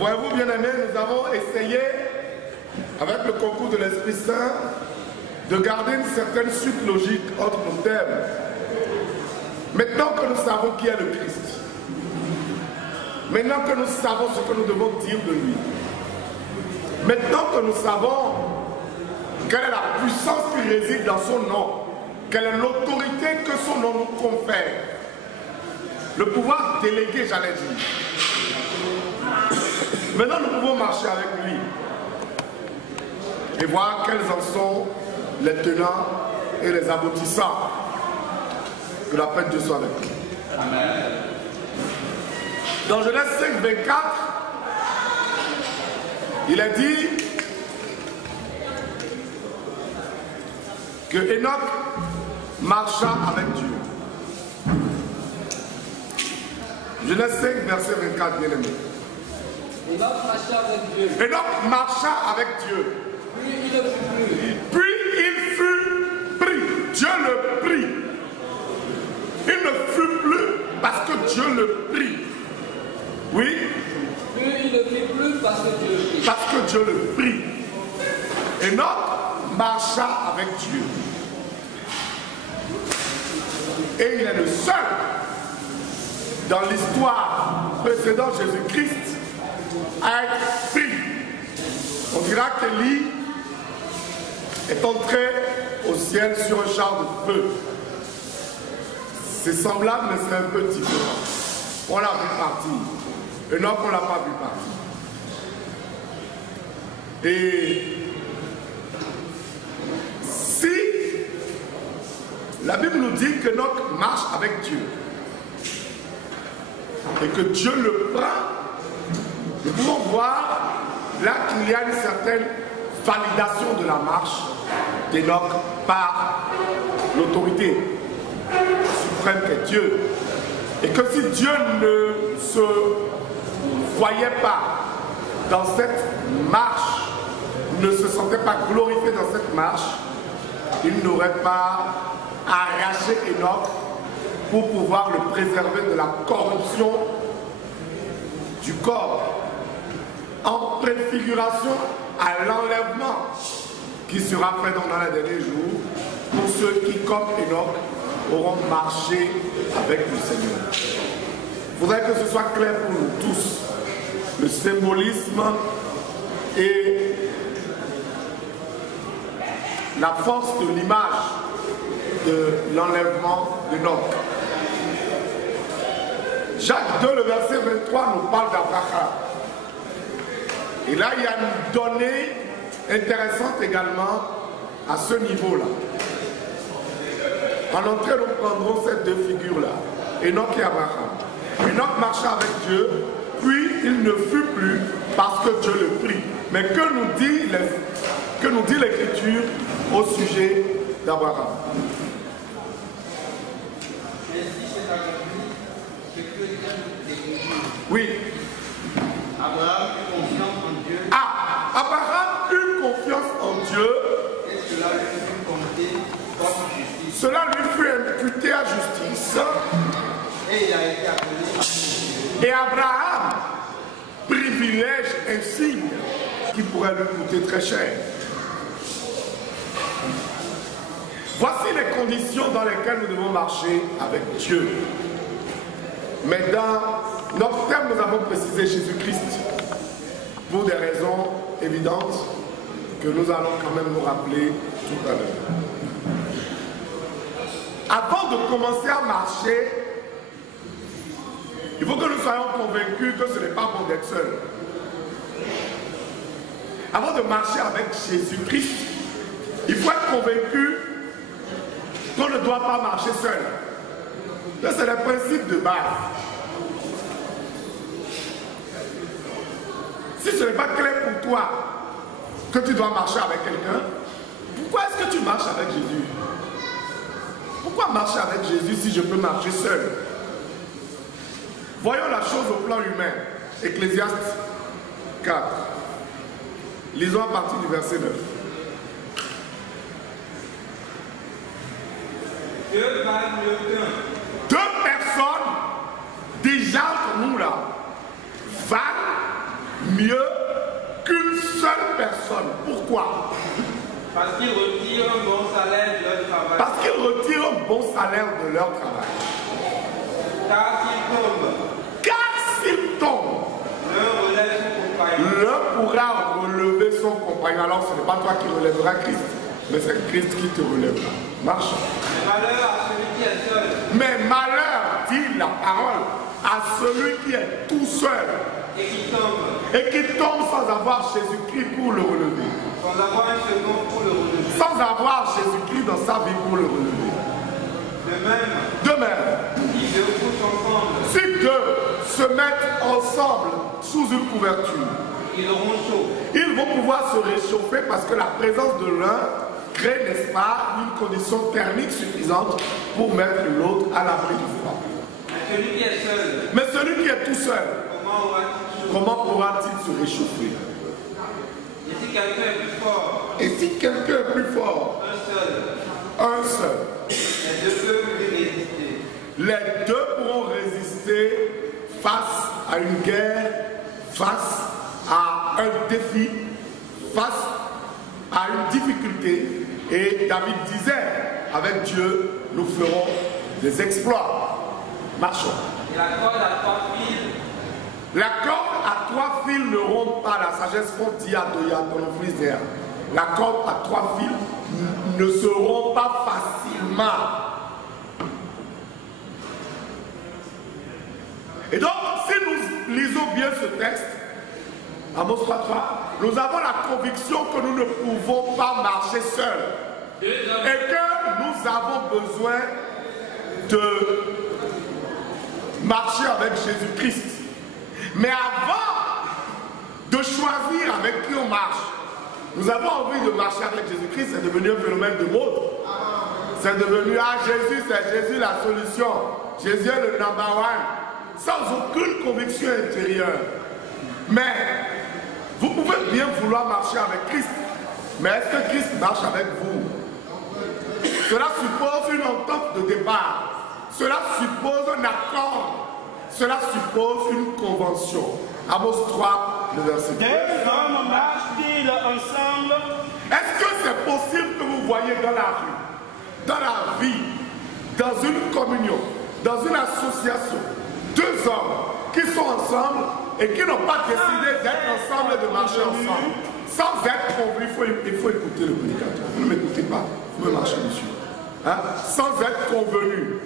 voyez-vous, bien-aimés, nous avons essayé, avec le concours de l'Esprit Saint, de garder une certaine suite logique entre nos thèmes. Maintenant que nous savons qui est le Christ, maintenant que nous savons ce que nous devons dire de lui, maintenant que nous savons quelle est la puissance qui réside dans son nom, quelle est l'autorité que son nom nous confère, le pouvoir délégué, j'allais dire. Maintenant, nous pouvons marcher avec lui et voir quels en sont les tenants et les aboutissants. Que la paix de Dieu soit avec nous. Amen. Dans Genèse 5, 24, il est dit que Enoch marcha avec Dieu. Genèse 5, verset 24, bien aimé. Enoch marcha avec Dieu. Enoch marcha avec Dieu. Puis il fut pris. Dieu le prit. Il ne fut plus parce que Dieu le prit. Oui. Puis il ne fit plus parce que Dieu le prit. Parce que Dieu le prit. Enoch marcha avec Dieu. Et il est le seul dans l'histoire précédente Jésus-Christ à être pris. On dira qu'Élie est entré au ciel sur un char de feu. C'est semblable, mais c'est un peu différent. On l'a vu partir. Enoch, on ne l'a pas vu partir. Et si la Bible nous dit que Enoch marche avec Dieu et que Dieu le prend, nous pouvons voir là qu'il y a une certaine validation de la marche d'Enoch par l'autorité suprême qu'est Dieu. Et que si Dieu ne se voyait pas dans cette marche, ne se sentait pas glorifié dans cette marche, il n'aurait pas arraché Enoch pour pouvoir le préserver de la corruption du corps, en préfiguration à l'enlèvement qui sera fait dans les derniers jours pour ceux qui, comme Enoch, auront marché avec le Seigneur. Il faudrait que ce soit clair pour nous tous, le symbolisme et la force de l'image de l'enlèvement d'Enoch. Jacques 2, le verset 23, nous parle d'Abraham. Et là, il y a une donnée intéressante également à ce niveau-là. En entrée, nous prendrons ces deux figures-là, Enoch et Abraham. Enoch marcha avec Dieu, puis il ne fut plus parce que Dieu le prit. Mais que nous dit l'Écriture au sujet d'Abraham? Oui. Abraham eut confiance en Dieu. Ah, Abraham eut confiance en Dieu. Et cela lui fut compté comme justice. Cela lui fut imputé à justice. Et il a été appelé. Et Abraham privilège un signe qui pourrait lui coûter très cher. Voici les conditions dans lesquelles nous devons marcher avec Dieu. Mais dans notre thème, nous avons précisé Jésus-Christ pour des raisons évidentes que nous allons quand même nous rappeler tout à l'heure. Avant de commencer à marcher, il faut que nous soyons convaincus que ce n'est pas bon d'être seul. Avant de marcher avec Jésus-Christ, il faut être convaincu qu'on ne doit pas marcher seul. C'est le principe de base. Si ce n'est pas clair pour toi que tu dois marcher avec quelqu'un, pourquoi est-ce que tu marches avec Jésus? Pourquoi marcher avec Jésus si je peux marcher seul? Voyons la chose au plan humain. Ecclésiaste 4. Lisons à partir du verset 9. Dieu valent mieux qu'un. Deux personnes, déjà entre nous là, valent mieux qu'une seule personne. Pourquoi? Parce qu'ils retirent un bon salaire de leur travail. Parce qu'ils retirent un bon salaire de leur travail. Car s'ils tombent, l'un pourra relever son compagnon. Alors ce n'est pas toi qui relèveras Christ, mais c'est Christ qui te relèvera. Marche. Mais malheur à celui qui est seul. Mais malheur, dit la parole, à celui qui est tout seul et qui tombe sans avoir Jésus-Christ pour le relever. Sans avoir un second pour le relever. Sans avoir Jésus-Christ dans sa vie pour le relever. De même, si deux se mettent ensemble sous une couverture, ils auront chaud. Ils vont pouvoir se réchauffer parce que la présence de l'un crée, n'est-ce pas, une condition thermique suffisante pour mettre l'autre à l'abri du froid. Celui qui est seul. Mais celui qui est tout seul, comment pourra-t-il se réchauffer? Et si quelqu'un est plus fort? Et si quelqu'un est plus fort? Un seul. Les deux pourront résister face à une guerre, face à un défi, face à une difficulté. Et David disait, avec Dieu, nous ferons des exploits. Marchons. Et la corde à 3 fils. La corde à 3 fils ne rompt pas. La sagesse qu'on dit à ton fils. La corde à 3 fils ne se rompt pas facilement. Et donc, si nous lisons bien ce texte, Amos 3.3, nous avons la conviction que nous ne pouvons pas marcher seuls. Et que nous avons besoin de marcher avec Jésus-Christ. Mais avant de choisir avec qui on marche, nous avons envie de marcher avec Jésus-Christ, c'est devenu un phénomène de mode. C'est devenu, ah Jésus, c'est Jésus la solution. Jésus est le number one. Sans aucune conviction intérieure. Mais vous pouvez bien vouloir marcher avec Christ. Mais est-ce que Christ marche avec vous? Cela suppose une entente de départ. Cela suppose un accord. Cela suppose une convention. Amos 3, le verset 2. Deux hommes marchent-ils ensemble? Est-ce que c'est possible que vous voyez dans la rue, dans la vie, dans une communion, dans une association, deux hommes qui sont ensemble et qui n'ont pas décidé d'être ensemble et de marcher ensemble, sans être convenus? Il faut écouter le prédicateur. Vous ne m'écoutez pas, vous me marchez dessus. Hein? Sans être convenus.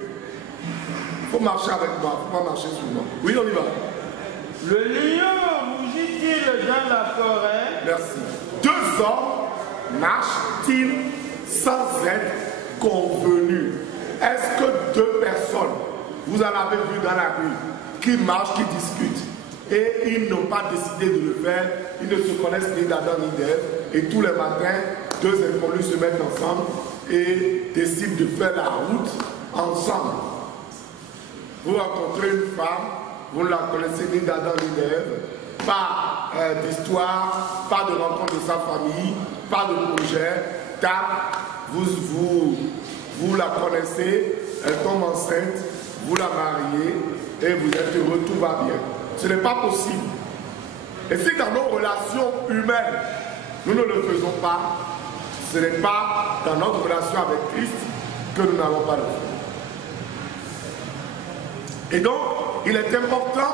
Il faut marcher avec moi, il ne faut pas marcher sur moi. Oui, on y va. Le lion rougit-il dans la forêt? Merci. Deux hommes marchent-ils sans être convenus? Est-ce que deux personnes, vous en avez vu dans la rue, qui marchent, qui discutent, et ils n'ont pas décidé de le faire, ils ne se connaissent ni d'Adam ni d'Ève, et tous les matins, deux inconnus se mettent ensemble et décident de faire la route ensemble. Vous rencontrez une femme, vous ne la connaissez ni d'Adam ni d'Ève, pas d'histoire, pas de rencontre de sa famille, pas de projet, vous la connaissez, elle tombe enceinte, vous la mariez et vous êtes heureux, tout va bien. Ce n'est pas possible. Et si dans nos relations humaines, nous ne le faisons pas, ce n'est pas dans notre relation avec Christ que nous n'allons pas le faire. Et donc, il est important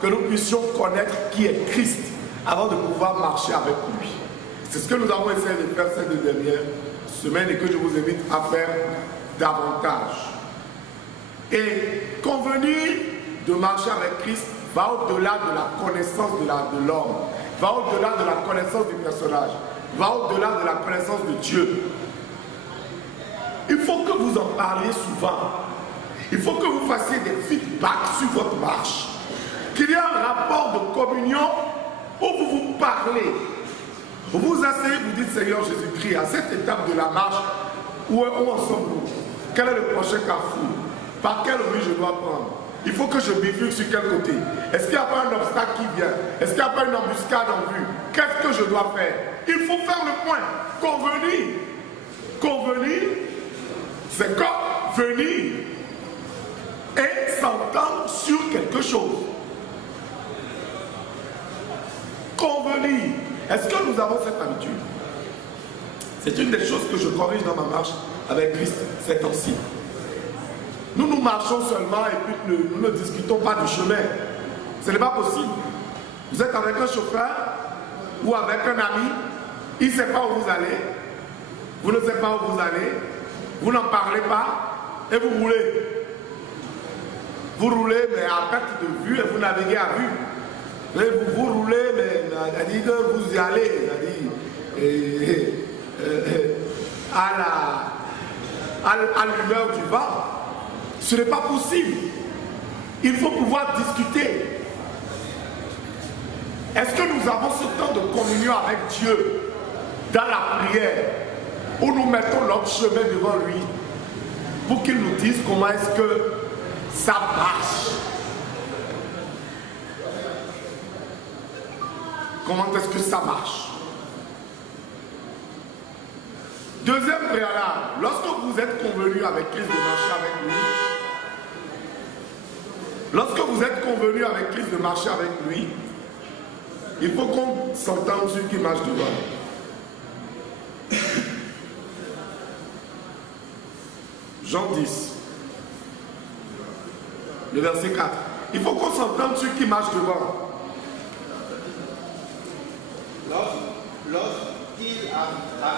que nous puissions connaître qui est Christ avant de pouvoir marcher avec lui. C'est ce que nous avons essayé de faire ces 2 dernières semaines et que je vous invite à faire davantage. Et convenir de marcher avec Christ va au-delà de la connaissance de l'homme, va au-delà de la connaissance du personnage, va au-delà de la connaissance de Dieu. Il faut que vous en parliez souvent. Il faut que vous fassiez des feedbacks sur votre marche. Qu'il y ait un rapport de communion où vous vous parlez. Vous vous asseyez, vous dites Seigneur Jésus-Christ, à cette étape de la marche, où en sommes-nous? Quel est le prochain carrefour? Par quelle rue je dois prendre? Il faut que je bifurque sur quel côté? Est-ce qu'il n'y a pas un obstacle qui vient? Est-ce qu'il n'y a pas une embuscade en vue? Qu'est-ce que je dois faire? Il faut faire le point. Convenir. Convenir, c'est comme venir et s'entendre sur quelque chose. convenir. Est-ce que nous avons cette habitude? C'est une des choses que je corrige dans ma marche avec Christ ces temps-ci. Nous marchons seulement et puis nous ne discutons pas du chemin. Ce n'est pas possible. Vous êtes avec un chauffeur ou avec un ami, il ne sait pas où vous allez, vous ne savez pas où vous allez, vous n'en parlez pas et vous roulez. Vous roulez mais à perte de vue et vous naviguez à vue. Et vous roulez mais c'est-à-dire que vous y allez, c'est-à-dire à l'humeur du vent. Ce n'est pas possible. Il faut pouvoir discuter. Est-ce que nous avons ce temps de communion avec Dieu dans la prière où nous mettons notre chemin devant lui pour qu'il nous dise comment est-ce que ça marche? Comment est-ce que ça marche? Deuxième préalable, lorsque vous êtes convenu avec Christ de marcher avec lui, lorsque vous êtes convenu avec Christ de marcher avec lui, il faut qu'on s'entende sur qui marche devant. Jean 10, le verset 4. Il faut qu'on s'entende sur qui marche devant. Lorsqu'il a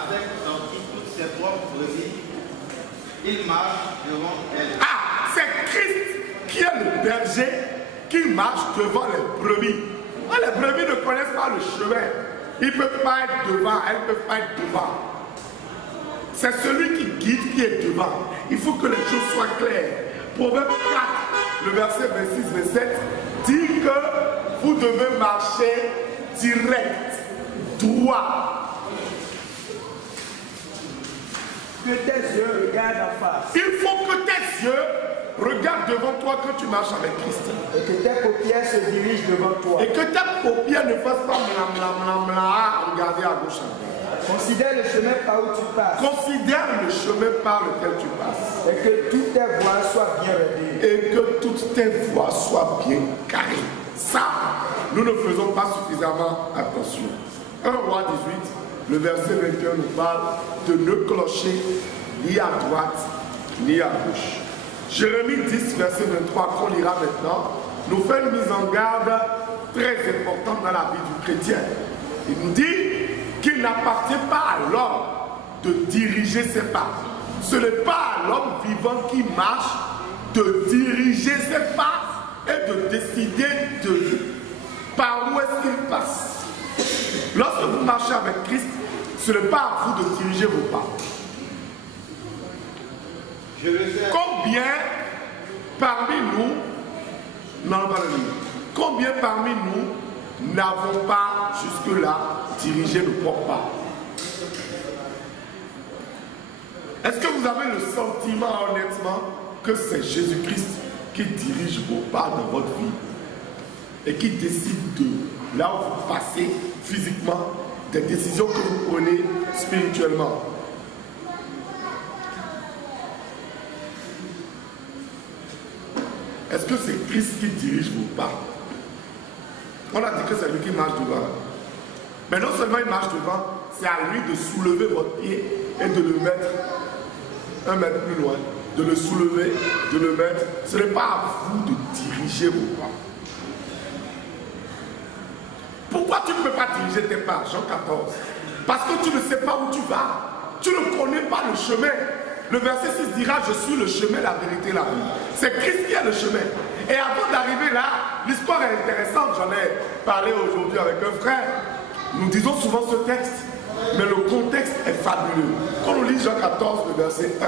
fait sortir toutes ses propres brebis, il marche devant elles. Ah, c'est Christ qui est le berger qui marche devant les brebis. Les brebis ne connaissent pas le chemin. Ils ne peuvent pas être devant, elles ne peuvent pas être devant. C'est celui qui guide qui est devant. Il faut que les choses soient claires. Proverbe 4, le verset 26-27, dit que vous devez marcher direct, droit. Que tes yeux regardent en face. Il faut que tes yeux regardent devant toi quand tu marches avec Christ. Et que tes paupières se dirigent devant toi. Et que tes paupières ne fassent pas regarder à gauche. Considère le chemin par où tu passes. Considère le chemin par lequel tu passes. Et que toutes tes voies soient bien réglées. Et que toutes tes voies soient bien carrées. Ça, nous ne faisons pas suffisamment attention. 1 Roi 18, le verset 21 nous parle de ne clocher ni à droite ni à gauche. Jérémie 10, verset 23, qu'on lira maintenant, nous fait une mise en garde très importante dans la vie du chrétien. Il nous dit qu'il n'appartient pas à l'homme de diriger ses pas. Ce n'est pas à l'homme vivant qui marche de diriger ses pas et de décider par où est-ce qu'il passe. Lorsque vous marchez avec Christ, ce n'est pas à vous de diriger vos pas. Je le sais. Combien parmi nous, non, pas le livre, combien parmi nous n'avons pas jusque-là dirigé nos propres pas? Est-ce que vous avez le sentiment honnêtement que c'est Jésus-Christ qui dirige vos pas dans votre vie et qui décide de là où vous passez physiquement, des décisions que vous prenez spirituellement? Est-ce que c'est Christ qui dirige vos pas? On a dit que c'est lui qui marche devant. Mais non seulement il marche devant, c'est à lui de soulever votre pied et de le mettre 1 mètre plus loin. De le soulever, de le mettre. Ce n'est pas à vous de diriger vos pas. Pourquoi tu ne peux pas diriger tes pas? Jean 14. Parce que tu ne sais pas où tu vas. Tu ne connais pas le chemin. Le verset 6 dira: je suis le chemin, la vérité, la vie. C'est Christ qui est le chemin. Et avant d'arriver là, l'histoire est intéressante. J'en ai parlé aujourd'hui avec un frère. Nous disons souvent ce texte, mais le contexte est fabuleux. Quand on lit Jean 14, le verset 1,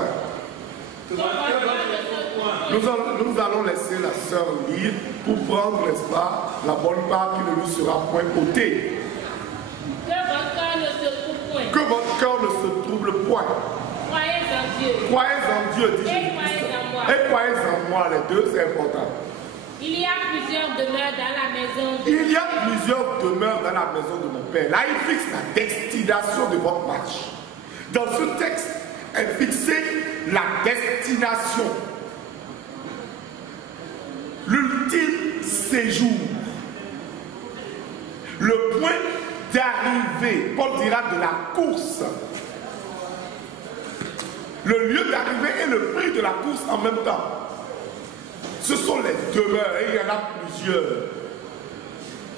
nous allons laisser la sœur lire pour prendre, n'est-ce pas, la bonne part qui ne lui sera point ôtée. Que votre cœur ne se trouble point. Croyez en Dieu. Croyez en Dieu, dit Jésus-Christ. Et croyez en moi, les deux, c'est important. Il y a plusieurs demeures dans la maison. Il y a plusieurs demeures dans la maison de mon Père. Là, il fixe la destination de votre marche. Dans ce texte est fixée la destination. L'ultime séjour. Le point d'arrivée, Paul dira de la course. Le lieu d'arrivée et le prix de la course en même temps. Ce sont les demeures, et il y en a plusieurs.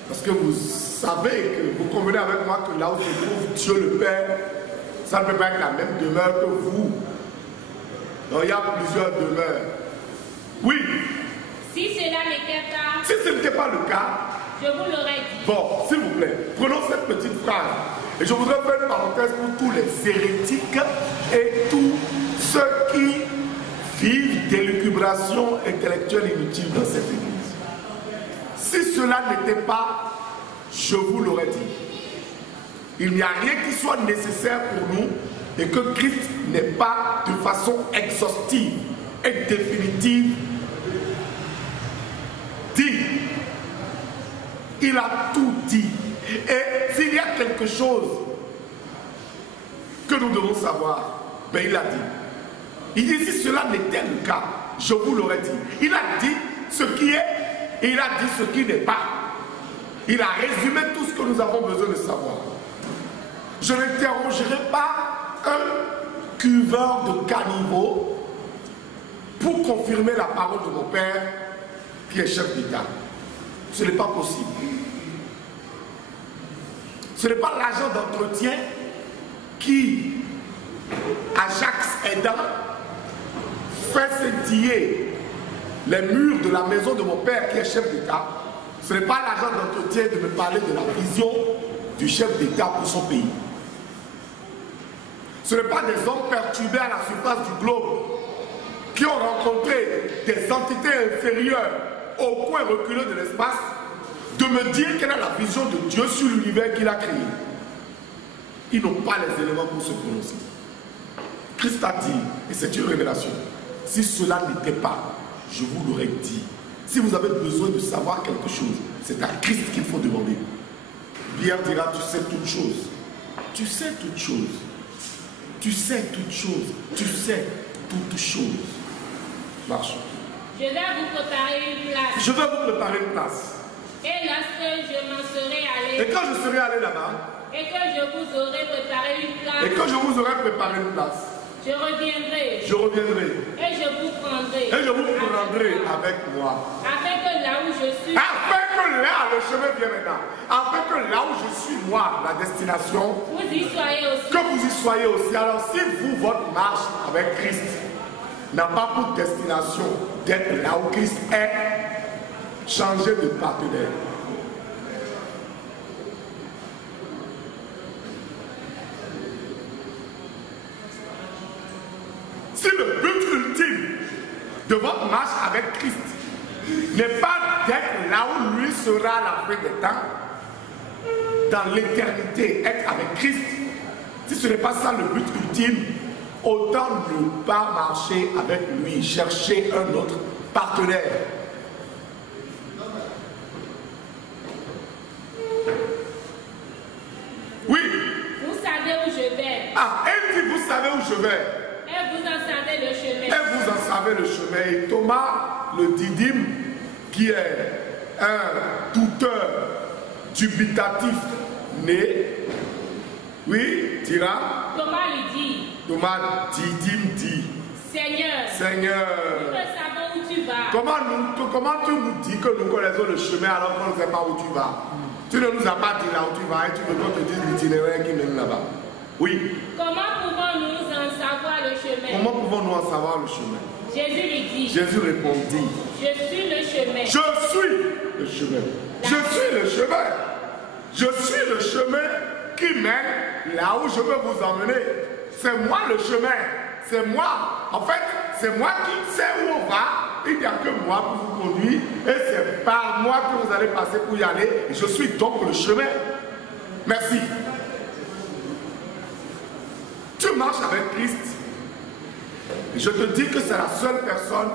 Parce que vous savez, que vous convenez avec moi que là où se trouve Dieu le Père, ça ne peut pas être la même demeure que vous. Donc il y a plusieurs demeures. Oui. Si cela n'était pas, Si ce n'était pas le cas, je vous l'aurais dit. bon, s'il vous plaît, prenons cette petite phrase. Et je voudrais faire une parenthèse pour tous les hérétiques et tous ceux qui vivent d'élucubrations intellectuelles inutiles dans cette église. Si cela n'était pas, je vous l'aurais dit. Il n'y a rien qui soit nécessaire pour nous et que Christ n'ait pas de façon exhaustive et définitive dit. Il a tout dit. Et s'il y a quelque chose que nous devons savoir, ben il a dit. Il dit si cela n'était le cas, je vous l'aurais dit. Il a dit ce qui est et il a dit ce qui n'est pas. Il a résumé tout ce que nous avons besoin de savoir. Je n'interrogerai pas un cuveur de caniveau pour confirmer la parole de mon père qui est chef d'État. Ce n'est pas possible. Ce n'est pas l'agent d'entretien qui, Ajax aidant, fait scintiller les murs de la maison de mon père qui est chef d'État. Ce n'est pas l'agent d'entretien de me parler de la vision du chef d'État pour son pays. Ce n'est pas des hommes perturbés à la surface du globe qui ont rencontré des entités inférieures au coin reculé de l'espace de me dire quelle est la vision de Dieu sur l'univers qu'il a créé. Ils n'ont pas les éléments pour se prononcer. Christ a dit, et c'est une révélation, si cela n'était pas, je vous l'aurais dit. Si vous avez besoin de savoir quelque chose, c'est à Christ qu'il faut demander. Pierre dira, tu sais toutes choses. Tu sais toutes choses. Tu sais toutes choses. Tu sais toutes choses. Marche. Je vais vous préparer une place. Je vais vous préparer une place. Et lorsque je m'en serai allé, Et quand je serai allé là-bas, et que je vous aurai préparé une place, et quand je vous aurai préparé une place, je reviendrai. je reviendrai. Et je vous prendrai. Et je vous prendrai avec moi. Afin que là où je suis, Afin que là, le chemin vient maintenant. Afin que là où je suis, moi, la destination, vous y soyez aussi. que vous y soyez aussi. Alors si vous, votre marche avec Christ n'a pas pour destination d'être là où Christ est, changez de partenaire. Si le but ultime de votre marche avec Christ n'est pas d'être là où lui sera à la fin des temps, dans l'éternité, être avec Christ, si ce n'est pas ça le but ultime, autant ne pas marcher avec lui, chercher un autre partenaire. Oui. Vous savez où je vais. Ah, elle dit, vous savez où je vais. Et vous en savez le chemin. Et vous en savez le chemin. Et Thomas, le didyme, qui est un douteur dubitatif né, oui, dira. Thomas lui dit. Thomas didyme dit. Seigneur. Seigneur. Nous ne savons où tu vas. Comment tu nous dis que nous connaissons le chemin alors qu'on ne sait pas où tu vas? Tu ne nous as pas dit là où tu vas et tu veux qu'on te dise l'itinéraire qui mène là-bas. Oui. Comment pouvons-nous en savoir le chemin? Comment pouvons-nous en savoir le chemin? Jésus lui dit. Jésus répondit. Je suis le chemin. Je suis le chemin. Je suis le chemin. Je suis le chemin qui mène là où je veux vous emmener. C'est moi le chemin. C'est moi. En fait, c'est moi qui sais où on va. Il n'y a que moi pour vous conduire. Et c'est par moi que vous allez passer pour y aller. Et je suis donc le chemin. Merci. Tu marches avec Christ. Et je te dis que c'est la seule personne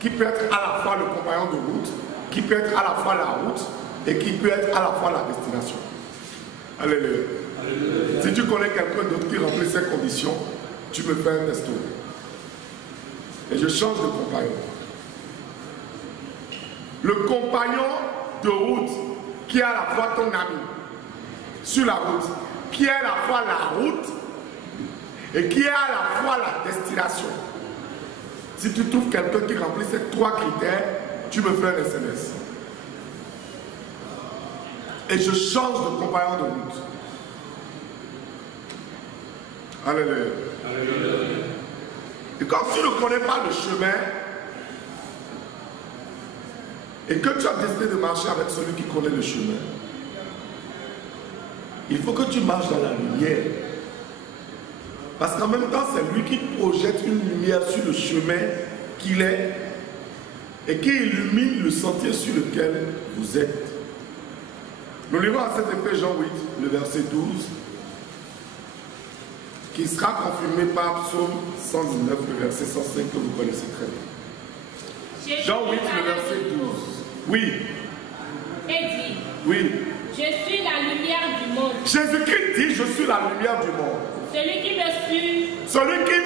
qui peut être à la fois le compagnon de route, qui peut être à la fois la route et qui peut être à la fois la destination. Alléluia. Alléluia. Si tu connais quelqu'un d'autre qui remplit ces conditions, tu me fais un testo. Et je change de compagnon. Le compagnon de route qui est à la fois ton ami sur la route, qui est à la fois la route et qui est à la fois la destination. Si tu trouves quelqu'un qui remplit ces 3 critères, tu me fais un SMS. Et je change de compagnon de route. Alléluia. Et quand tu ne connais pas le chemin, et que tu as décidé de marcher avec celui qui connaît le chemin, il faut que tu marches dans la lumière. Parce qu'en même temps, c'est lui qui projette une lumière sur le chemin qu'il est et qui illumine le sentier sur lequel vous êtes. Nous lirons à cet effet Jean 8, le verset 12, qui sera confirmé par Psaume 119, le verset 105 que vous connaissez très bien. Jean 8, le verset 12. Oui. Et dit, oui. Je suis la lumière du monde. Jésus-Christ dit, je suis la lumière du monde. Celui qui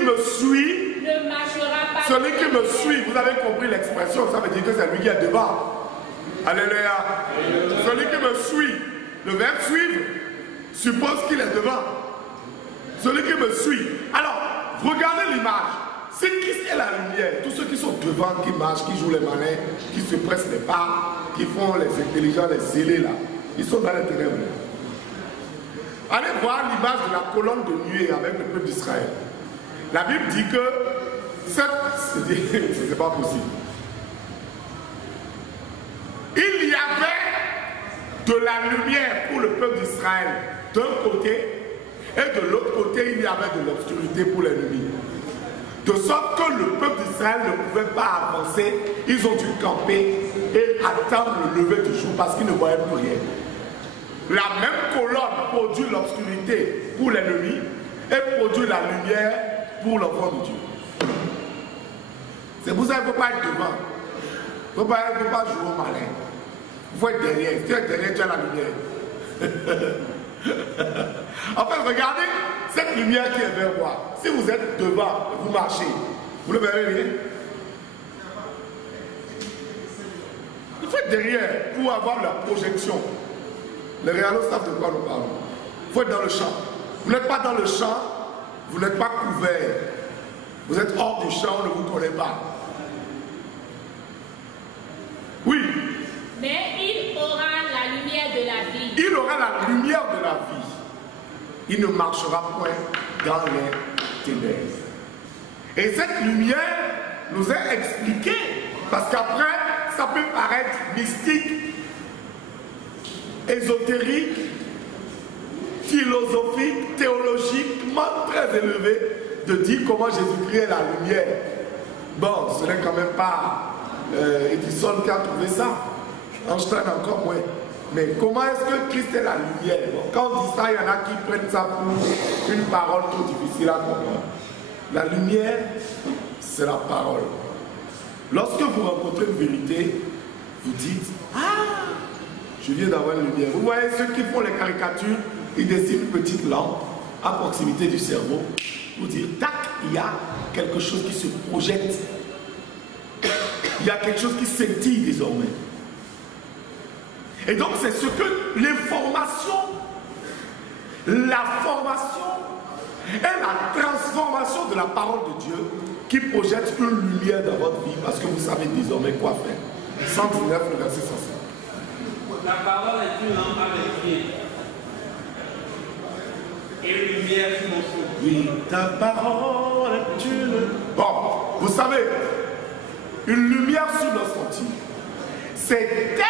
me suit ne marchera pas. Celui qui me suit, vous avez compris l'expression, ça veut dire que c'est lui qui est devant. Alléluia. Celui qui me suit, le verbe suivre suppose qu'il est devant. Celui qui me suit. Alors, regardez l'image. Si Christ est la lumière, tous ceux qui sont devant, qui marchent, qui jouent les malins, qui se pressent les pas, qui font les intelligents, les zélés là, ils sont dans les ténèbres. Allez voir l'image de la colonne de nuée avec le peuple d'Israël. La Bible dit que c'est pas possible. Il y avait de la lumière pour le peuple d'Israël d'un côté, et de l'autre côté, il y avait de l'obscurité pour l'ennemi. De sorte que le peuple d'Israël ne pouvait pas avancer, ils ont dû camper et attendre le lever du jour parce qu'ils ne voyaient plus rien. La même colonne produit l'obscurité pour l'ennemi et produit la lumière pour l'enfant de Dieu. C'est pour ça qu'il ne faut pas être devant. Il ne faut pas jouer au malin. Il faut être derrière. Si tu es derrière, tu as la lumière. En fait, regardez cette lumière qui est vers moi. Si vous êtes devant et vous marchez, vous ne verrez rien. Il faut être derrière pour avoir la projection. Les réalos savent de quoi nous parlons. Il faut être dans le champ. Vous n'êtes pas dans le champ, vous n'êtes pas couvert. Vous êtes hors du champ, on ne vous connaît pas. Oui. Mais il aura la lumière de la vie. Il aura la lumière de la vie. Il ne marchera point dans les ténèbres. Et cette lumière nous est expliquée, parce qu'après, ça peut paraître mystique, ésotérique, philosophique, théologiquement très élevé, de dire comment Jésus-Christ est la lumière. Bon, ce n'est quand même pas Edison qui a trouvé ça. Einstein encore moins. Mais comment est-ce que Christ est la lumière? Bon, quand on dit ça, il y en a qui prennent ça pour une parole trop difficile à comprendre. La lumière, c'est la parole. Lorsque vous rencontrez une vérité, vous dites, ah, je viens d'avoir une lumière. Vous voyez ceux qui font les caricatures, ils dessinent une petite lampe à proximité du cerveau pour dire, tac, il y a quelque chose qui se projette. Il y a quelque chose qui scintille désormais. Et donc c'est ce que l'information, la formation et la transformation de la parole de Dieu qui projette une lumière dans votre vie parce que vous savez désormais quoi faire. 119, le verset 105. La parole est une lampe à mes pieds et une lumière sur mon chemin. Oui, ta parole est une... Bon, vous savez, une lumière sur nos sentiers, c'est elle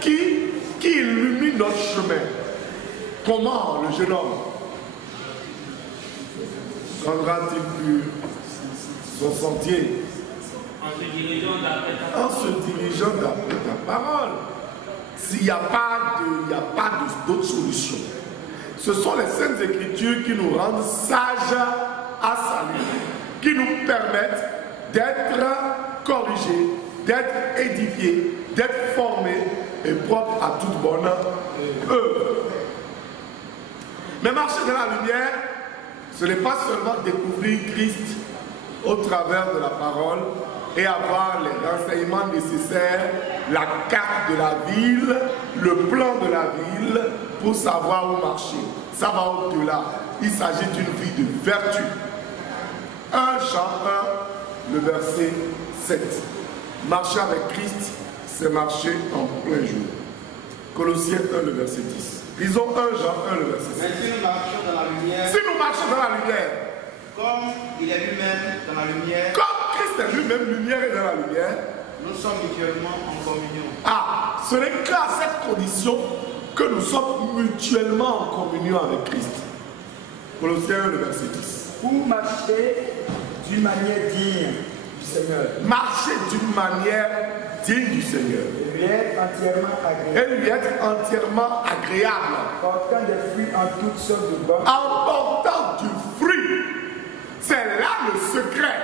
qui illumine notre chemin. Comment le jeune homme prendra-t-il plus son sentier? En se dirigeant d'après ta parole. S'il n'y a pas d'autre solution. Ce sont les Saintes Écritures qui nous rendent sages à salut, qui nous permettent d'être corrigés, d'être édifiés, d'être formés et propres à toute bonne œuvre. Mais marcher dans la lumière, ce n'est pas seulement découvrir Christ au travers de la parole et avoir les renseignements nécessaires, la carte de la ville, le plan de la ville pour savoir où marcher. Ça va au-delà. Il s'agit d'une vie de vertu. 1 Jean 1, le verset 7. Marcher avec Christ, c'est marcher en plein jour. Colossiens 1, le verset 10. Lisons 1 Jean 1, le verset 7. Mais si nous marchons dans la lumière, Si nous marchons dans la lumière, comme il est lui-même dans la lumière, comme Christ est lui-même lumière et dans la lumière, nous sommes mutuellement en communion. ah, ce n'est qu'à cette condition que nous sommes mutuellement en communion avec Christ. Colossiens 1, le verset 10. Pour marcher d'une manière digne du Seigneur Marcher d'une manière digne du Seigneur et lui être entièrement agréable, et lui être entièrement agréable, portant des fruits en toutes sortes de bonnes en portant du fruit. C'est là le secret.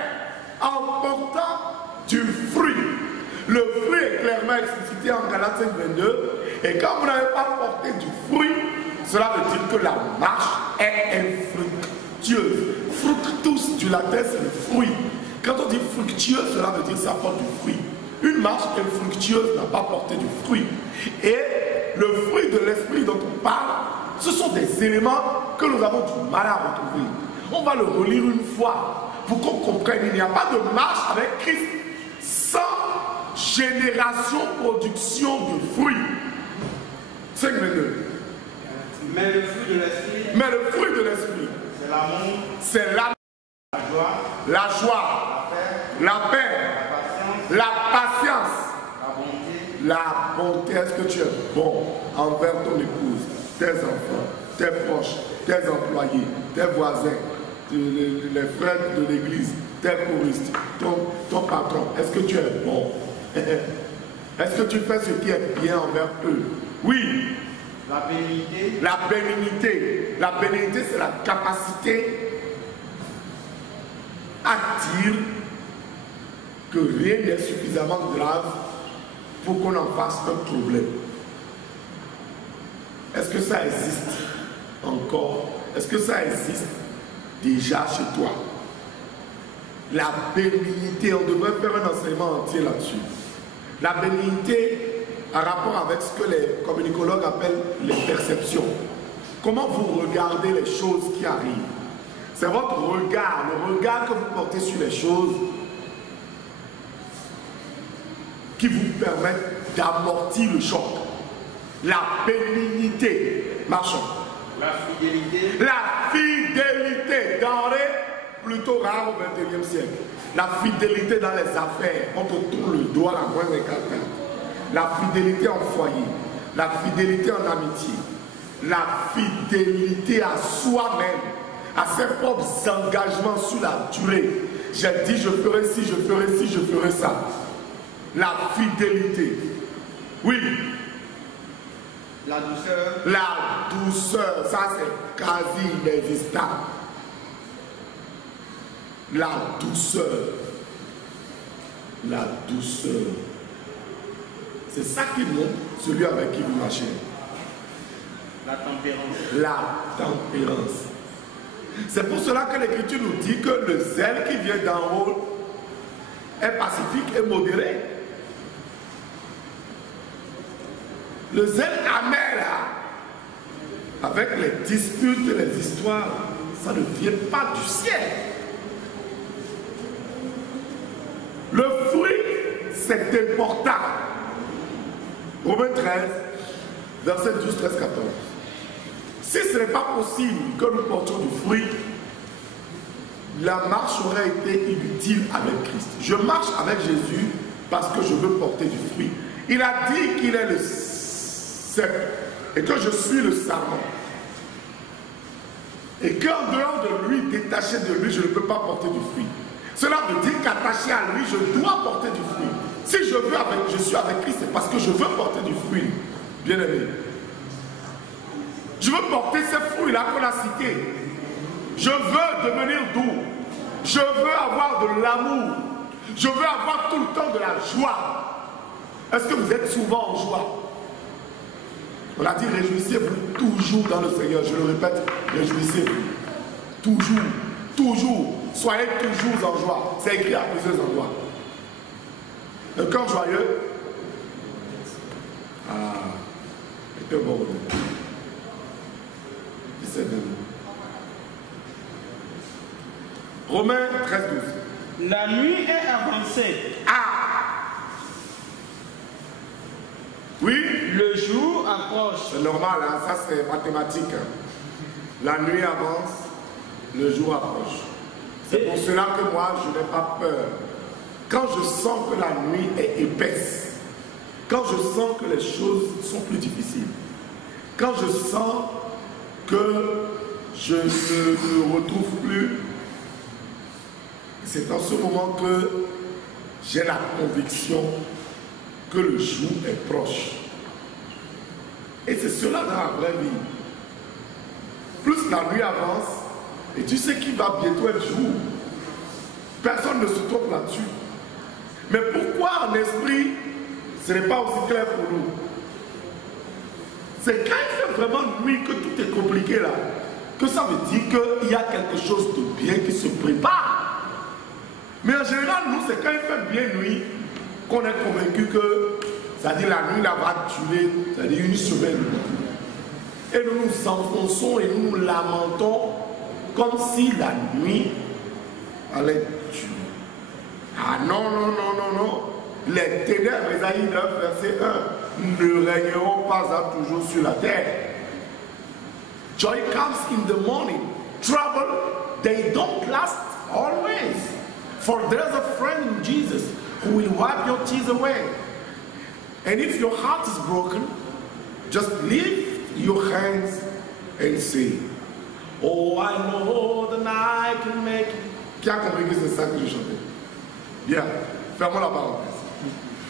En portant du fruit. Le fruit est clairement explicité en Galates 5:22. Et quand vous n'avez pas porté du fruit, cela veut dire que la marche est infructueuse. Fructus du latin, c'est le fruit. Quand on dit fructueuse, cela veut dire que ça porte du fruit. Une marche infructueuse n'a pas porté du fruit. Et le fruit de l'esprit dont on parle, ce sont des éléments que nous avons du mal à retrouver. On va le relire une fois pour qu'on comprenne. Il n'y a pas de marche avec Christ sans génération, production de fruits. 5:22. Mais le fruit de l'esprit, Mais le fruit de l'esprit, c'est l'amour, c'est la joie, joie, la paix, la paix, la patience, la patience, la bonté, la bonté. Est-ce que tu es bon envers ton épouse, tes enfants, tes proches, tes employés, tes voisins, les frères de l'église, tes choristes, ton patron? Est-ce que tu es bon? Est-ce que tu fais ce qui est bien envers eux? Oui. la bénignité, La bénignité. La bénignité, c'est la capacité à dire que rien n'est suffisamment grave pour qu'on en fasse un problème. Est-ce que ça existe encore? Est-ce que ça existe déjà chez toi? La bénignité, on devrait faire un enseignement entier là-dessus. La bénignité a rapport avec ce que les communicologues appellent les perceptions. Comment vous regardez les choses qui arrivent? C'est votre regard, le regard que vous portez sur les choses qui vous permettent d'amortir le choc. La bénignité. Marchons. la fidélité, La fidélité, denrée plutôt rare au XXIe siècle. La fidélité dans les affaires, on te tourne le doigt à moins de quelqu'un. La fidélité en foyer, la fidélité en amitié, la fidélité à soi-même, à ses propres engagements sur la durée. J'ai dit je ferai ci, je ferai ci, je ferai ça. La fidélité. Oui. la douceur, La douceur, ça c'est quasi inexistant. La douceur. La douceur. C'est ça qui montre celui avec qui vous marchez. la tempérance, La tempérance. C'est pour cela que l'Écriture nous dit que le zèle qui vient d'en haut est pacifique et modéré. Le zèle amer là, avec les disputes et les histoires, ça ne vient pas du ciel. Le fruit, c'est important. Romains 13, verset 12, 13, 14. Si ce n'est pas possible que nous portions du fruit, la marche aurait été inutile avec Christ. Je marche avec Jésus parce que je veux porter du fruit. Il a dit qu'il est le cep et que je suis le sarment. Et qu'en dehors de lui, détaché de lui, je ne peux pas porter du fruit. Cela veut dire qu'attaché à lui, je dois porter du fruit. Si je suis avec Christ, c'est parce que je veux porter du fruit. Bien aimé. Je veux porter ces fruits-là qu'on a cités. Je veux devenir doux. Je veux avoir de l'amour. Je veux avoir tout le temps de la joie. Est-ce que vous êtes souvent en joie? On a dit réjouissez-vous toujours dans le Seigneur. Je le répète, réjouissez-vous. Toujours, toujours. Soyez toujours en joie. C'est écrit à plusieurs endroits. Un cœur joyeux. est un bon modèle. 17, 22. Romains 13, 12. La nuit est avancée. Ah! Oui? Le jour approche. C'est normal, hein? Ça c'est mathématique. Hein? La nuit avance, le jour approche. C'est pour cela que moi je n'ai pas peur. Quand je sens que la nuit est épaisse, quand je sens que les choses sont plus difficiles, quand je sens que je ne me retrouve plus, c'est en ce moment que j'ai la conviction que le jour est proche. Et c'est cela dans la vraie vie. Plus la nuit avance, et tu sais qu'il va bientôt être jour. Personne ne se trompe là-dessus. Mais pourquoi en esprit, ce n'est pas aussi clair pour nous? C'est quand il fait vraiment nuit que tout est compliqué là, que ça veut dire qu'il y a quelque chose de bien qui se prépare. Mais en général, nous, c'est quand il fait bien nuit qu'on est convaincu que, c'est-à-dire la nuit là va durer, c'est-à-dire une semaine. Et nous nous enfonçons et nous nous lamentons comme si la nuit allait durer. Ah non, non, non, non, non. Les ténèbres, Ésaïe 9, verset 1, ne régneront pas à toujours sur la terre. Joy comes in the morning. Trouble, they don't last always. For there's a friend in Jesus who will wipe your tears away. And if your heart is broken, just lift your hands and say, oh, I know the night can make it. Qui a compris que c'est ça que je chantais? Bien, fermons la parenthèse.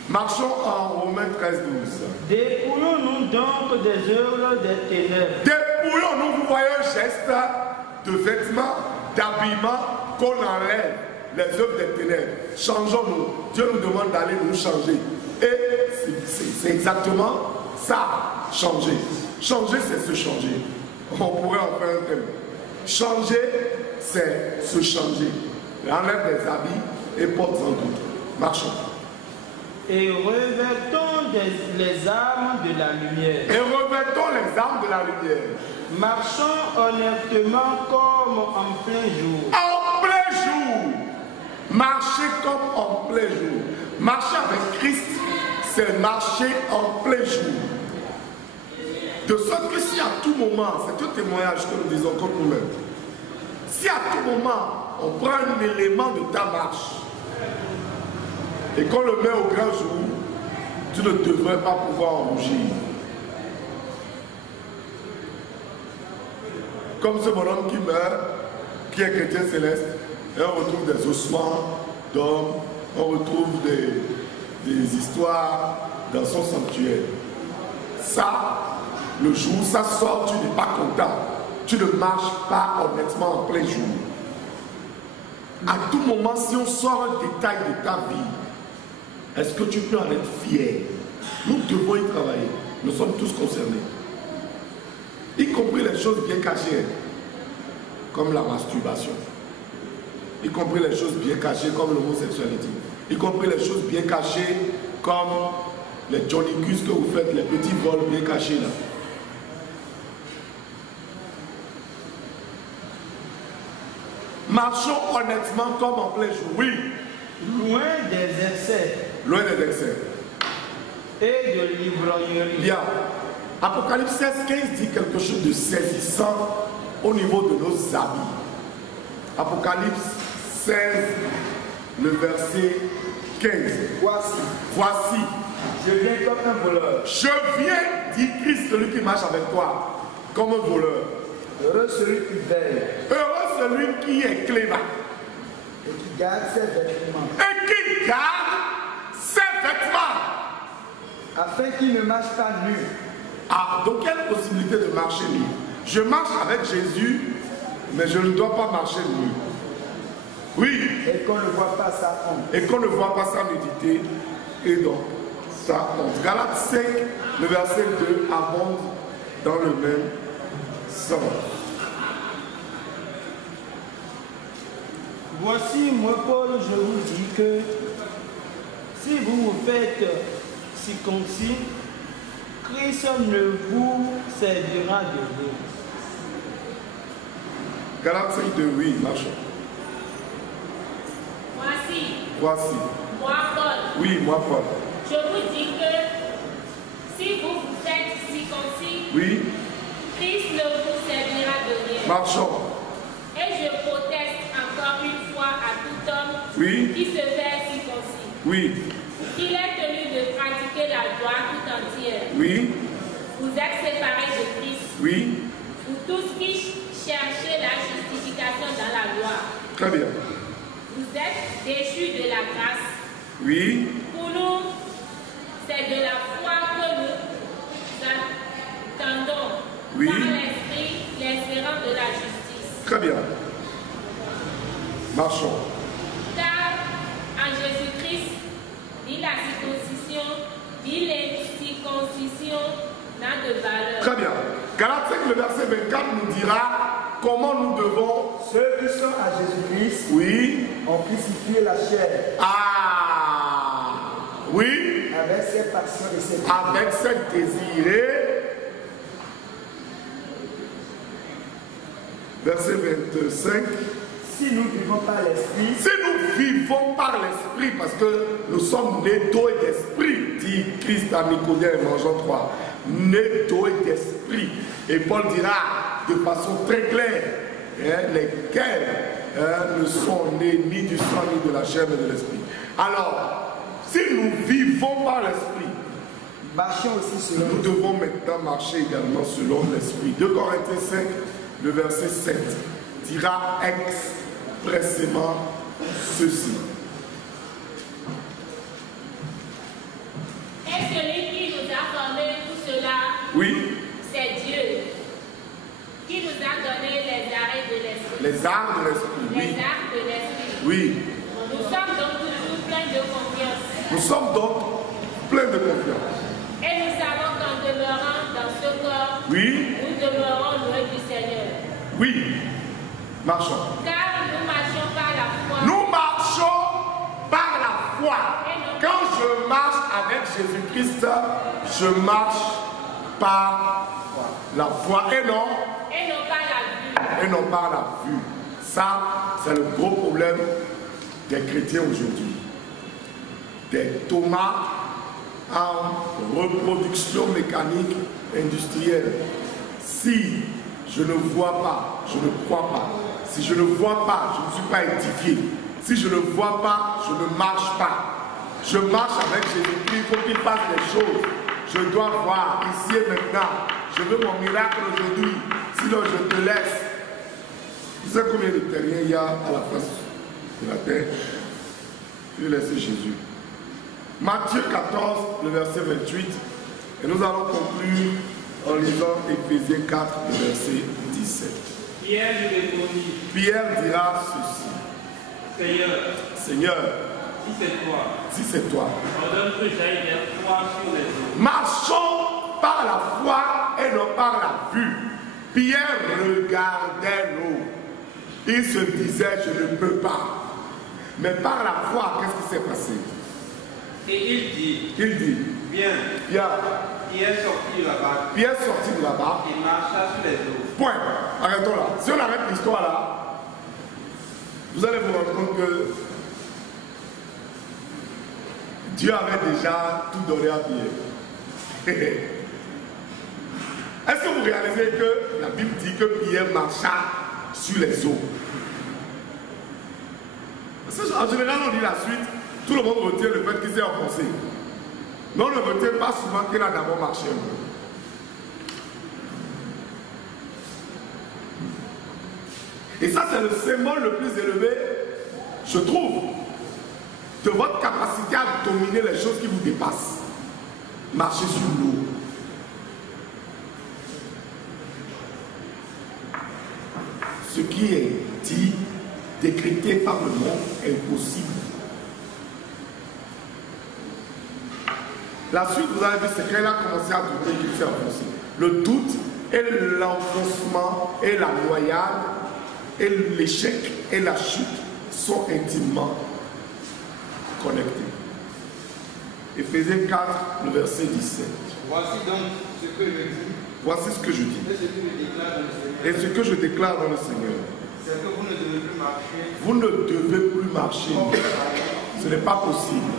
Marchons en Romains 13, 12. Dépouillons-nous donc des œuvres des ténèbres. Dépouillons-nous, vous voyez un geste de vêtements, d'habillement qu'on enlève les œuvres des ténèbres. Changeons-nous. Dieu nous demande d'aller nous changer. Et c'est exactement ça, changer. Changer, c'est se changer. On pourrait en faire un thème. Changer, c'est se changer. Enlève les habits et porte-en d'autres. Marchons. Et revêtons les armes de la lumière. Et revêtons les armes de la lumière. Marchons honnêtement comme en plein jour. En plein jour. Marcher comme en plein jour. Marcher avec Christ, c'est marcher en plein jour. De sorte que si à tout moment, c'est un témoignage que nous disons comme nous-mêmes, si à tout moment on prend un élément de ta marche et qu'on le met au grand jour, tu ne devrais pas pouvoir en rougir. Comme ce bonhomme qui meurt, qui est chrétien céleste, et on retrouve des ossements d'hommes, on retrouve des histoires dans son sanctuaire. Ça, le jour où ça sort, tu n'es pas content. Tu ne marches pas honnêtement en plein jour. À tout moment, si on sort un détail de ta vie, est-ce que tu peux en être fier? Nous devons y travailler. Nous sommes tous concernés. Y compris les choses bien cachées, comme la masturbation. Y compris les choses bien cachées, comme l'homosexualité. Y compris les choses bien cachées, comme les Johnny Cus que vous faites, les petits vols bien cachés là. Marchons honnêtement comme en plein jour. Oui. Loin des excès. Loin des excès. Et de l'ivrognerie. Bien. Apocalypse 16, 15 dit quelque chose de saisissant au niveau de nos habits. Apocalypse 16, le verset 15. Voici. Je viens comme un voleur. Je viens, dit Christ, celui qui marche avec toi, comme un voleur. Heureux celui qui veille Heureux celui qui est clément. et qui garde ses vêtements, Et qui garde ses vêtements. afin qu'il ne marche pas nu. Ah, donc quelle possibilité de marcher nu? Je marche avec Jésus, mais je ne dois pas marcher nu. Oui. Et qu'on ne voit pas sa honte. Et qu'on ne voit pas sa nudité et donc sa honte. Galates 5, le verset 2 abonde dans le même sens. Voici, moi Paul, je vous dis que si vous vous faites circoncis, Christ ne vous servira de rien. Galates 5, 2, oui, marchons. Voici. Moi, Paul, Oui, moi, Paul. je vous dis que si vous vous êtes circoncis, Oui, Christ ne vous servira de rien. marchons. Et je proteste encore une fois à tout homme Oui, qui se fait circoncis, oui, qu'il est tenu de pratiquer la loi tout entière. oui, Vous êtes séparés de Christ, oui. vous tous qui cherchez la justification dans la loi. Très bien. Vous êtes déchus de la grâce. Oui, Pour nous, c'est de la foi que nous attendons Oui. par l'Esprit l'espérance de la justice. très bien. Marchons. Car en Jésus-Christ, ni la circoncision, ni l'incirconcision n'a de valeur. Très bien. Galates 5, le verset 24 nous dira comment nous devons. Ceux qui sont à Jésus-Christ Oui. ont crucifié la chair Ah. Oui. avec ses passions et ses Avec ses désirs. Verset 25. Si nous vivons par l'Esprit, Si nous vivons par l'Esprit, parce que nous sommes nés d'eau et d'esprit, dit Christ à Nicodème en Jean 3, nés d'eau et d'esprit. Et Paul dira de façon très claire, lesquels ne sont nés ni du sang, ni de la chair, mais de l'esprit. Alors, si nous vivons par l'Esprit, marchons aussi selon nous devons maintenant marcher également selon l'Esprit. 2 Corinthiens 5, le verset 7, dira expressément ceci. Et celui qui nous a formés tout cela, Oui, c'est Dieu, qui nous a donné les arrêts de l'Esprit. les arts de l'Esprit. Les Oui, arts de l'Esprit. oui. Nous sommes donc toujours pleins de confiance. Nous sommes donc pleins de confiance. Et nous savons qu'en demeurant dans ce corps, Oui, nous demeurons loin du Seigneur. oui. Marchons. Car nous marchons par la foi. Nous marchons par la foi. Quand je marche avec Jésus-Christ, je marche par la foi et non Et non pas la vue. et non par la vue. Ça, c'est le gros problème des chrétiens aujourd'hui. Des Thomas en reproduction mécanique industrielle. Si je ne vois pas, je ne crois pas. Si je ne vois pas, je ne suis pas édifié. Si je ne vois pas, je ne marche pas. Je marche avec Jésus-Christ, il faut qu'il fasse des choses. Je dois voir ici et maintenant. Je veux mon miracle aujourd'hui. Sinon, je te laisse. Vous savez combien de terriens il y a à la face de la terre? Je vais laisser Jésus. Matthieu 14, le verset 28. Et nous allons conclure en lisant Éphésiens 4, le verset 17. Pierre lui répondit, Pierre dira ceci. Seigneur, si c'est toi, si c'est toi, ordonne que j'aille vers toi sur les eaux. marchons par la foi et non par la vue. Pierre regardait l'eau. Il se disait, je ne peux pas. Mais par la foi, qu'est-ce qui s'est passé? Et il dit, Il dit, viens, Pierre, Pierre sortit de la barque Pierre sortit de là-bas. et marcha sur les eaux. Point. Arrêtons là. Si on arrête l'histoire là, vous allez vous rendre compte que Dieu avait déjà tout donné à Pierre. Est-ce que vous réalisez que la Bible dit que Pierre marcha sur les eaux? Parce que en général, on dit la suite, tout le monde retient le fait qu'il s'est enfoncé. Mais on ne retient pas souvent qu'il a d'abord marché un peu. Et ça, c'est le symbole le plus élevé, je trouve, de votre capacité à dominer les choses qui vous dépassent. Marcher sur l'eau. Ce qui est dit, décrété par le monde, est impossible. La suite, vous avez vu, c'est qu'elle a commencé à douter qu'il s'est enfoncé. Le doute et l'enfoncement et la noyade et l'échec et la chute sont intimement connectés. Éphésiens 4, le verset 17. Voici donc ce que je dis. Voici ce que je dis. Et ce que je déclare dans le Seigneur. Et ce que je déclare dans le Seigneur. C'est que vous ne devez plus marcher. Vous ne devez plus marcher. Ce n'est pas possible.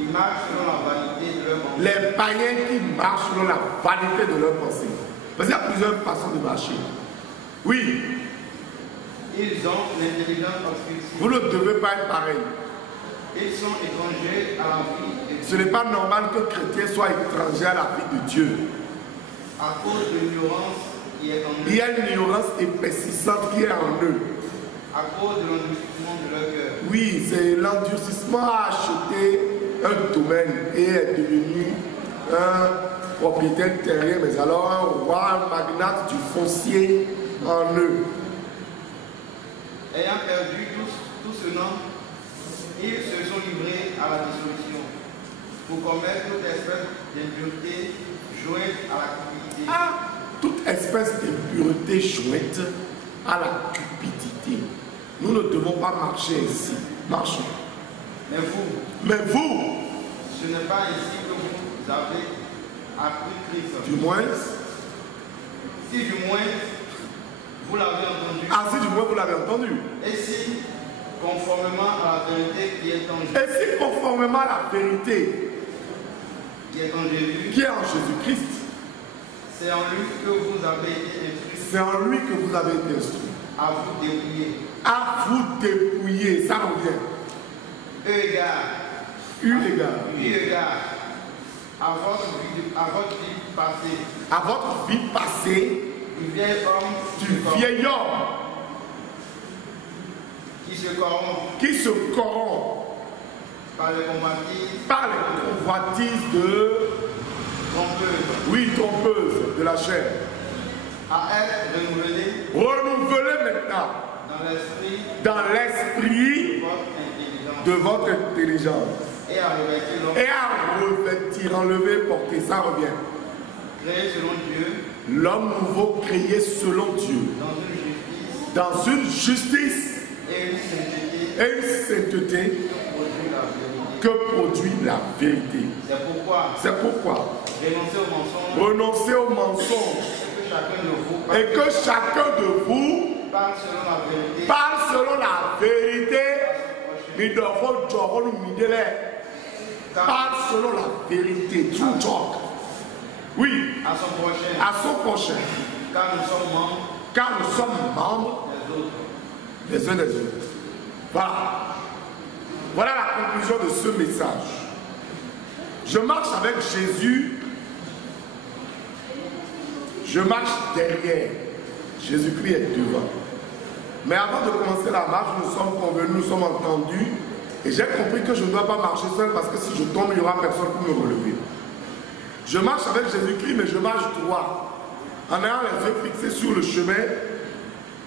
Ils marchent selon la vanité de leur pensée. Les païens qui marchent selon la vanité de leur pensée. Parce qu'il y a plusieurs façons de marcher. Oui. Ils ont l'intelligence obscurcie. Vous ne devez pas être pareil. Ils sont étrangers à la vie de Dieu. Ce n'est pas normal qu'un chrétien soit étranger à la vie de Dieu. À cause de l'ignorance qui est en eux. Il y a une ignorance épaississante qui est en eux. À cause de l'endurcissement de leur cœur. Oui, c'est l'endurcissement à acheter un domaine et est devenu un propriétaire terrien, mais alors un roi, un magnate du foncier en eux. Ayant perdu tout ce nom, ils se sont livrés à la dissolution pour commettre toute espèce d'impureté jointe à la cupidité. Ah, toute espèce d'impureté jointe à la cupidité. Nous ne devons pas marcher ainsi. Marchons. Mais vous, ce n'est pas ainsi que vous avez appris Christ. du moins, Si du moins vous l'avez entendu. ah si du moins vous l'avez entendu. Et si, conformément à la vérité qui est en Jésus, Et si conformément à la vérité qui est en Jésus-Christ, c'est en lui que vous avez été instruits. c'est en lui que vous avez été instruits. À vous dépouiller. À vous dépouiller, ça revient. Eu égard à votre vie passée. À votre vie passée, Du vieil homme du vieil homme qui se corrompt qui se corrompt par les convoitises de, trompeuses, trompeuses de la chair. à être renouvelé Renouvelez maintenant dans l'esprit de votre intelligence et à revêtir l'homme et à revêtir, enlever, porter, ça revient. créé selon Dieu L'homme nouveau créé selon Dieu dans une justice et et une sainteté une sainteté que produit la vérité. que produit la vérité. C'est pourquoi Renoncez au mensonge et que chacun de vous parle selon la vérité. Parle selon la vérité. True talk. Oui, à son prochain, car nous sommes membres les uns des autres. Voilà. Voilà la conclusion de ce message. Je marche avec Jésus. Je marche derrière. Jésus-Christ est devant. Mais avant de commencer la marche, nous sommes convenus, nous sommes entendus. Et j'ai compris que je ne dois pas marcher seul parce que si je tombe, il n'y aura personne pour me relever. Je marche avec Jésus-Christ, mais je marche droit. En ayant les yeux fixés sur le chemin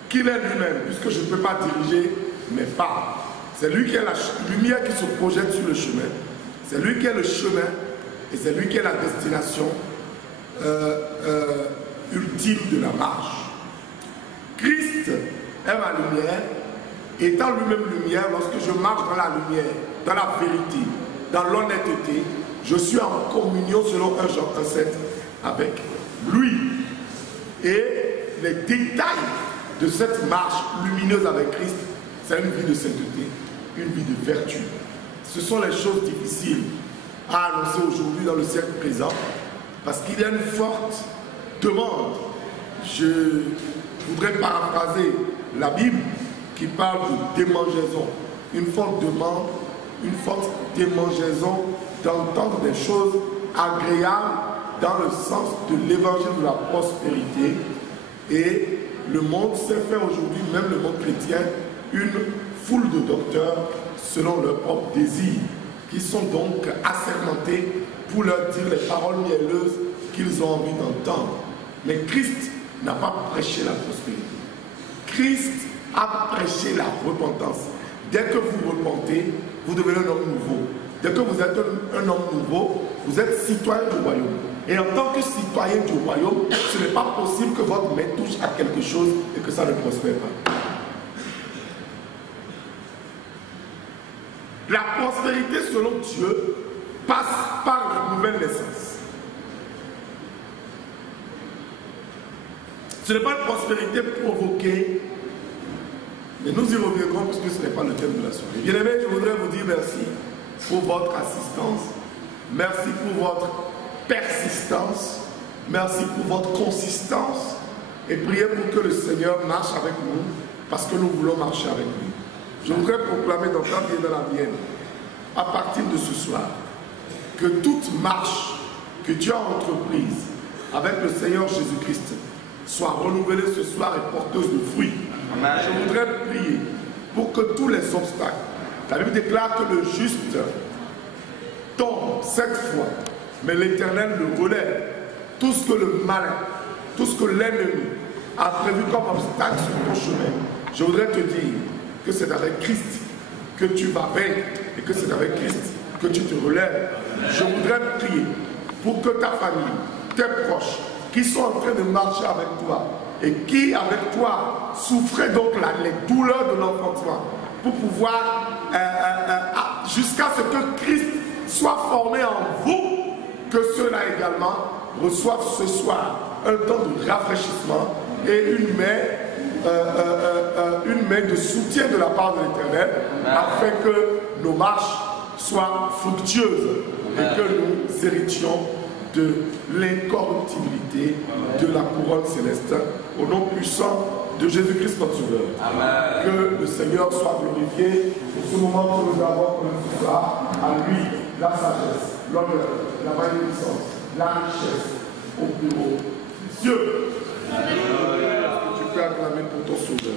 qu'il est lui-même, puisque je ne peux pas diriger mes pas. C'est lui qui est la lumière qui se projette sur le chemin. C'est lui qui est le chemin et c'est lui qui est la destination ultime de la marche. Christ est ma lumière, étant lui-même lumière, lorsque je marche dans la lumière, dans la vérité, dans l'honnêteté, je suis en communion selon 1 Jean 1,7 avec lui. Et les détails de cette marche lumineuse avec Christ, c'est une vie de sainteté, une vie de vertu. Ce sont les choses difficiles à annoncer aujourd'hui dans le siècle présent, parce qu'il y a une forte demande. Je voudrais paraphraser la Bible qui parle de démangeaison. Une forte demande, une forte démangeaison d'entendre des choses agréables dans le sens de l'évangile de la prospérité. Et le monde s'est fait aujourd'hui, même le monde chrétien, une foule de docteurs selon leurs propres désirs, qui sont donc assermentés pour leur dire les paroles mielleuses qu'ils ont envie d'entendre. Mais Christ n'a pas prêché la prospérité. Christ a prêché la repentance. Dès que vous repentez, vous devenez un homme nouveau. Dès que vous êtes un homme nouveau, vous êtes citoyen du royaume. Et en tant que citoyen du royaume, ce n'est pas possible que votre main touche à quelque chose et que ça ne prospère pas. La prospérité selon Dieu passe par la nouvelle naissance. Ce n'est pas une prospérité provoquée, mais nous y reviendrons puisque ce n'est pas le thème de la soirée. Bien-aimés, je voudrais vous dire merci pour votre assistance, merci pour votre persistance, merci pour votre consistance et priez pour que le Seigneur marche avec nous parce que nous voulons marcher avec lui. Je voudrais proclamer dans ta vie et dans la mienne, à partir de ce soir, que toute marche que tu as entreprise avec le Seigneur Jésus-Christ soit renouvelée ce soir et porteuse de fruits. Amen. Je voudrais prier pour que tous les obstacles, la Bible déclare que le juste tombe 7 fois, mais l'Éternel le relève. Tout ce que le malin, tout ce que l'ennemi a prévu comme obstacle sur ton chemin, je voudrais te dire que c'est avec Christ que tu vas vaincre et que c'est avec Christ que tu te relèves. Je voudrais prier pour que ta famille, tes proches, qui sont en train de marcher avec toi et qui avec toi souffraient donc les douleurs de l'enfantement pour pouvoir jusqu'à ce que Christ soit formé en vous, que ceux-là également reçoivent ce soir un temps de rafraîchissement et une main de soutien de la part de l'Éternel afin que nos marches soient fructueuses et que nous héritions de l'incorruptibilité de la couronne céleste au nom puissant de Jésus-Christ notre Sauveur. Amen. Que le Seigneur soit glorifié pour ce moment que nous avons pour ce soir. À lui, la sagesse, l'honneur, la magnificence, la richesse au plus haut Dieu. Tu peux acclamer pour ton Sauveur.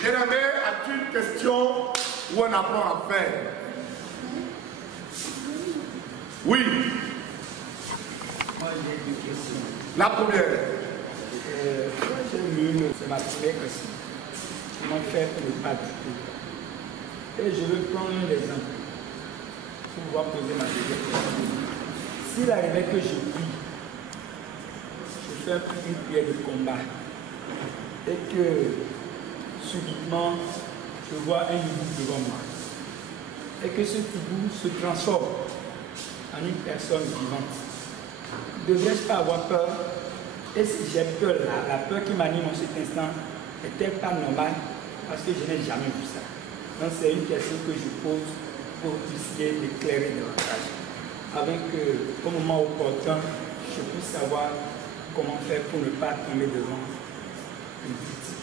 Bien-aimé, as-tu une question ou un apport à faire? Oui. Moi, j'ai 2 questions. La première. Quand j'ai lu, c'est ma première question. Comment faire pour ne pas douter? Et je veux prendre un exemple pour pouvoir poser ma deuxième question. S'il arrivait que je prie, je fais une prière de combat et que subitement je vois un hibou devant moi et que ce hibou se transforme en une personne vivante, devrais-je pas avoir peur? Et si j'ai peur, la peur qui m'anime en cet instant n'est-elle pas normale? Parce que je n'ai jamais vu ça. Donc c'est une question que je pose pour que vous puissiez m'éclairer davantage, avec qu'au moment opportun, je puisse savoir comment faire pour ne pas tomber devant une petite.